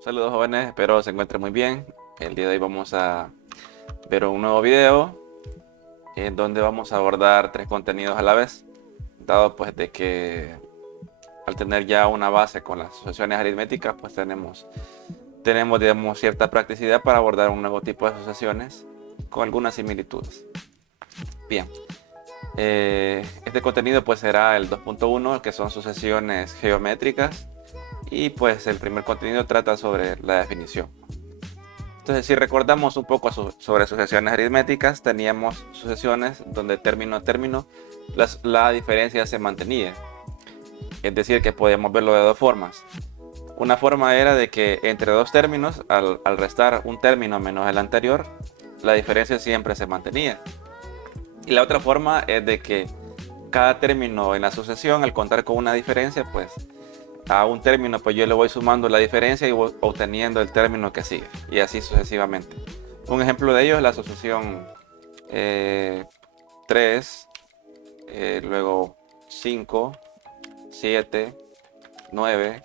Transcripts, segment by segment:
Saludos jóvenes, espero se encuentren muy bien. El día de hoy vamos a ver un nuevo video en donde vamos a abordar tres contenidos a la vez, dado pues de que al tener ya una base con las asociaciones aritméticas, pues tenemos digamos cierta practicidad para abordar un nuevo tipo de asociaciones con algunas similitudes. Bien, este contenido pues será el 2.1, que son sucesiones geométricas, y pues el primer contenido trata sobre la definición. Entonces, si recordamos un poco sobre sucesiones aritméticas, teníamos sucesiones donde término a término la diferencia se mantenía. Es decir, que podíamos verlo de dos formas. Una forma era de que entre dos términos, al restar un término menos el anterior, la diferencia siempre se mantenía. Y la otra forma es de que cada término en la sucesión, al contar con una diferencia, pues a un término, pues yo le voy sumando la diferencia y voy obteniendo el término que sigue, y así sucesivamente. Un ejemplo de ello es la sucesión 3, luego 5, 7, 9,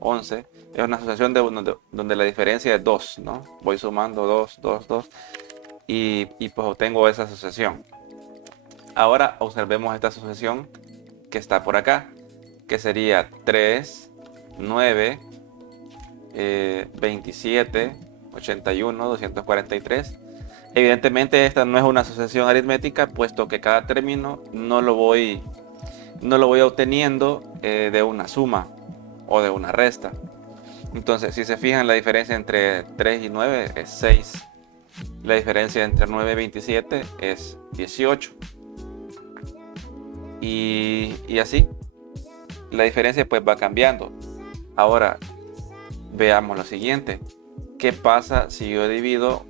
11. Es una sucesión donde la diferencia es 2, ¿no? Voy sumando 2, 2, 2 y pues obtengo esa sucesión. Ahora observemos esta sucesión que está por acá, que sería 3, 9, 27, 81, 243. Evidentemente esta no es una sucesión aritmética, puesto que cada término no lo voy obteniendo de una suma o de una resta. Entonces, si se fijan, la diferencia entre 3 y 9 es 6. La diferencia entre 9 y 27 es 18. Y así, la diferencia pues va cambiando. Ahora, veamos lo siguiente. ¿Qué pasa si yo divido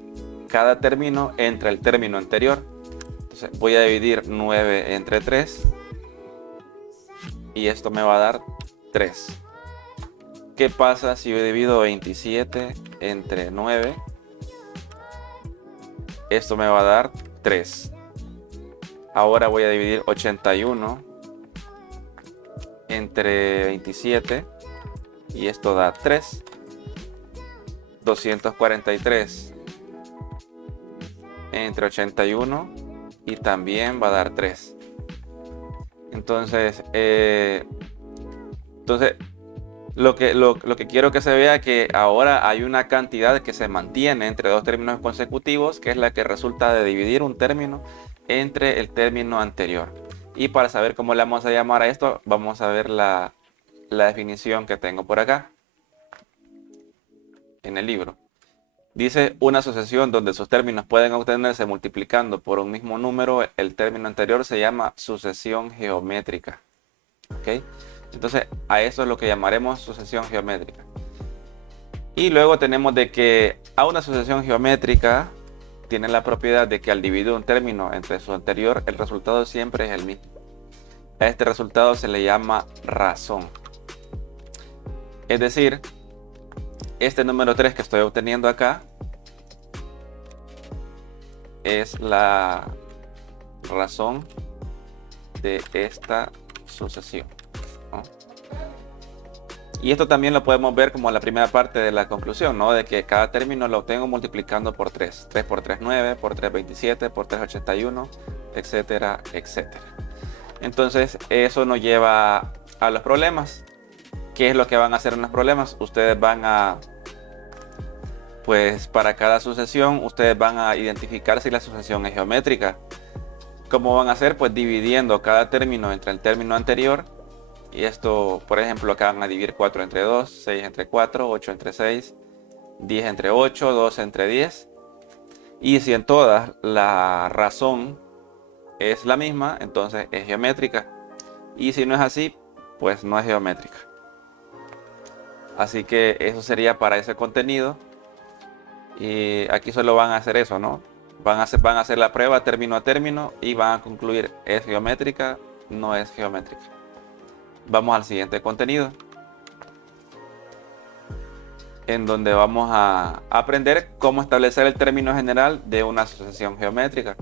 cada término entre el término anterior? Entonces, voy a dividir 9 entre 3 y esto me va a dar 3. ¿Qué pasa si yo divido 27 entre 9? Esto me va a dar 3. Ahora voy a dividir 81 entre 27 y esto da 3. 243 entre 81 y también va a dar 3. Entonces, lo que quiero que se vea que ahora hay una cantidad que se mantiene entre dos términos consecutivos, que es la que resulta de dividir un término entre el término anterior. Y para saber cómo le vamos a llamar a esto, vamos a ver la definición que tengo por acá en el libro. Dice: una sucesión donde sus términos pueden obtenerse multiplicando por un mismo número el término anterior se llama sucesión geométrica. ¿Ok? Entonces, a eso es lo que llamaremos sucesión geométrica. Y luego tenemos de que a una sucesión geométrica tiene la propiedad de que al dividir un término entre su anterior, el resultado siempre es el mismo. A este resultado se le llama razón. Es decir, este número 3 que estoy obteniendo acá es la razón de esta sucesión, ¿no? Y esto también lo podemos ver como la primera parte de la conclusión, ¿no? De que cada término lo obtengo multiplicando por 3. 3 por 3, 9, por 3, 27, por 3, 81, etcétera, etcétera. Entonces, eso nos lleva a los problemas. ¿Qué es lo que van a hacer en los problemas? Ustedes van a, pues para cada sucesión, ustedes van a identificar si la sucesión es geométrica. ¿Cómo van a hacer? Pues dividiendo cada término entre el término anterior. Y esto, por ejemplo, acá van a dividir 4 entre 2, 6 entre 4, 8 entre 6, 10 entre 8, 12 entre 10. Y si en todas la razón es la misma, entonces es geométrica. Y si no es así, pues no es geométrica. Así que eso sería para ese contenido. Y aquí solo van a hacer eso, ¿no? Van a hacer la prueba término a término y van a concluir: ¿es geométrica? No es geométrica. Vamos al siguiente contenido, en donde vamos a aprender cómo establecer el término general de una asociación geométrica,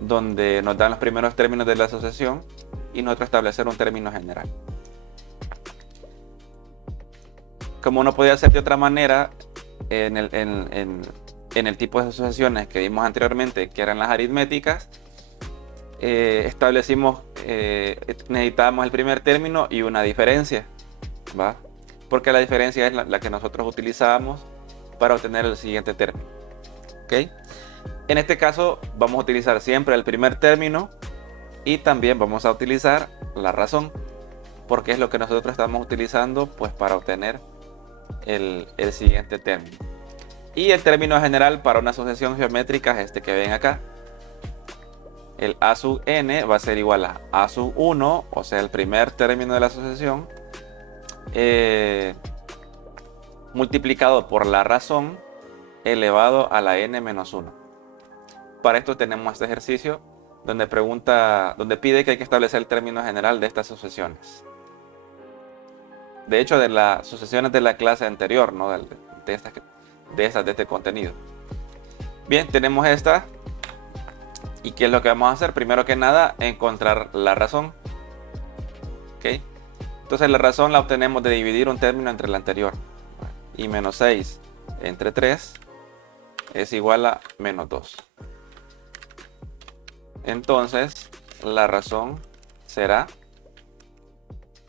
donde nos dan los primeros términos de la asociación y nosotros establecer un término general. como no podía ser de otra manera, en el tipo de asociaciones que vimos anteriormente, que eran las aritméticas, establecimos, necesitábamos el primer término y una diferencia, ¿va? Porque la diferencia es la que nosotros utilizábamos para obtener el siguiente término, ¿ok? En este caso vamos a utilizar siempre el primer término y también vamos a utilizar la razón, porque es lo que nosotros estamos utilizando pues para obtener el siguiente término. Y el término general para una asociación geométrica es este que ven acá. El a sub n va a ser igual a a sub 1, o sea, el primer término de la asociación, multiplicado por la razón elevado a la n menos 1. Para esto tenemos este ejercicio donde pide que hay que establecer el término general de estas asociaciones. De hecho, de las asociaciones de la clase anterior, ¿no? de este contenido. Bien, tenemos esta. ¿Y qué es lo que vamos a hacer? Primero que nada, encontrar la razón. ¿Ok? Entonces la razón la obtenemos de dividir un término entre el anterior. Y menos 6 entre 3 es igual a menos 2. Entonces la razón será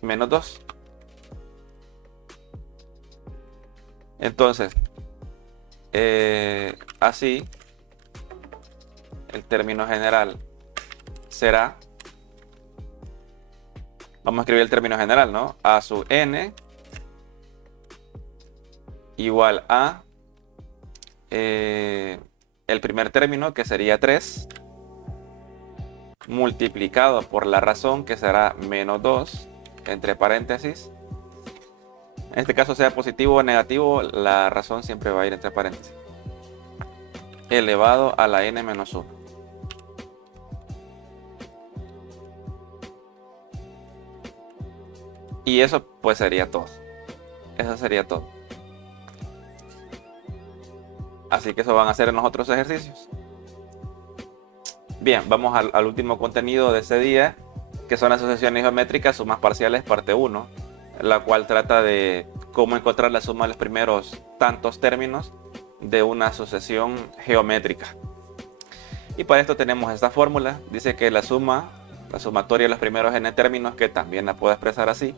menos 2. Entonces, así, el término general será, vamos a escribir el término general, ¿no? A sub n igual a el primer término, que sería 3, multiplicado por la razón, que será menos 2, entre paréntesis. En este caso, sea positivo o negativo, la razón siempre va a ir entre paréntesis, elevado a la n menos 1. Y eso pues sería todo. Eso sería todo. Así que eso van a hacer en los otros ejercicios. Bien, vamos al último contenido de ese día, que son asociaciones geométricas, sumas parciales, parte 1, la cual trata de cómo encontrar la suma de los primeros tantos términos de una asociación geométrica. Y para esto tenemos esta fórmula. Dice que la sumatoria de los primeros n términos, que también la puedo expresar así,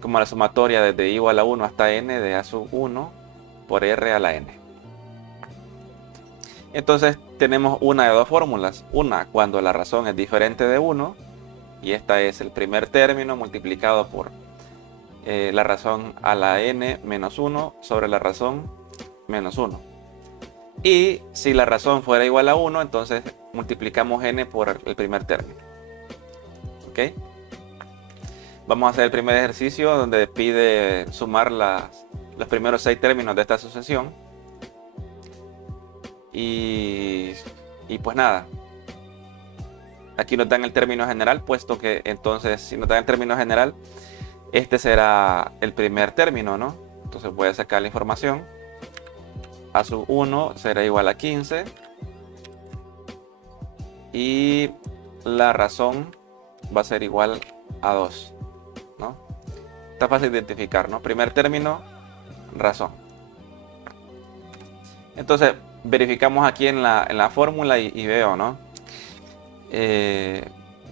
como la sumatoria desde i igual a 1 hasta n de a sub 1 por r a la n. Entonces tenemos una de dos fórmulas. Una cuando la razón es diferente de 1, y esta es el primer término multiplicado por la razón a la n menos 1 sobre la razón menos 1. Y si la razón fuera igual a 1, entonces multiplicamos n por el primer término. ¿Ok? Vamos a hacer el primer ejercicio donde pide sumar los primeros 6 términos de esta asociación. Y pues nada. Aquí nos dan el término general, puesto que entonces si nos dan el término general, este será el primer término, ¿no? Entonces voy a sacar la información. A sub 1 será igual a 15. Y la razón va a ser igual a 2. ¿No? Está fácil de identificar, ¿no? Primer término, razón. Entonces verificamos aquí en la fórmula y veo, ¿no?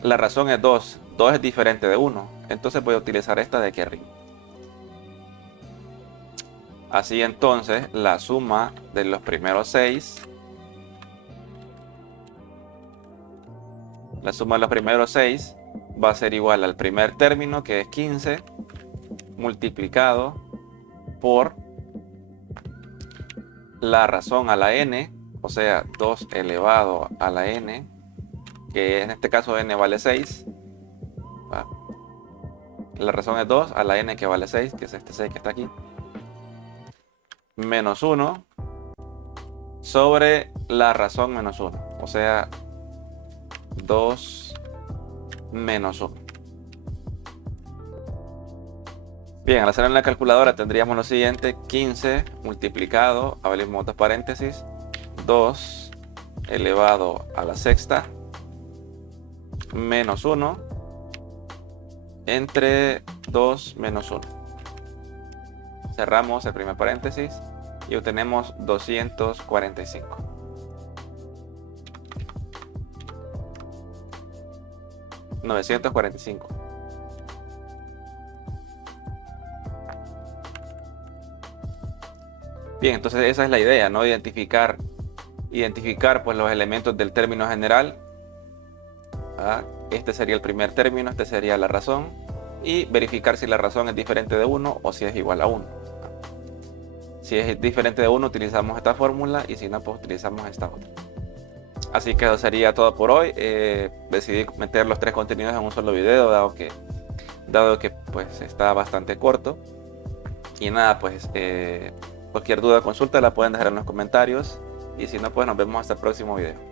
La razón es 2. 2 es diferente de 1. Entonces voy a utilizar esta de aquí arriba. Así entonces la suma de los primeros 6. La suma de los primeros 6 va a ser igual al primer término, que es 15, multiplicado por la razón a la n, o sea, 2 elevado a la n, que en este caso n vale 6. ¿Va? La razón es 2 a la n, que vale 6, que es este 6 que está aquí, menos 1 sobre la razón menos 1, o sea, 2 menos 1. Bien, al hacerlo en la calculadora tendríamos lo siguiente: 15 multiplicado, abrimos dos paréntesis, 2 elevado a la sexta, menos 1 entre 2 menos 1. Cerramos el primer paréntesis y obtenemos 245. $945. Bien, entonces esa es la idea, ¿no? Identificar pues los elementos del término general. Este sería el primer término, este sería la razón, y verificar si la razón es diferente de 1 o si es igual a 1. Si es diferente de 1 utilizamos esta fórmula, y si no, pues utilizamos esta otra. Así que eso sería todo por hoy. Decidí meter los 3 contenidos en un solo video, dado que pues está bastante corto. Y nada, pues cualquier duda o consulta la pueden dejar en los comentarios, y si no, pues nos vemos hasta el próximo video.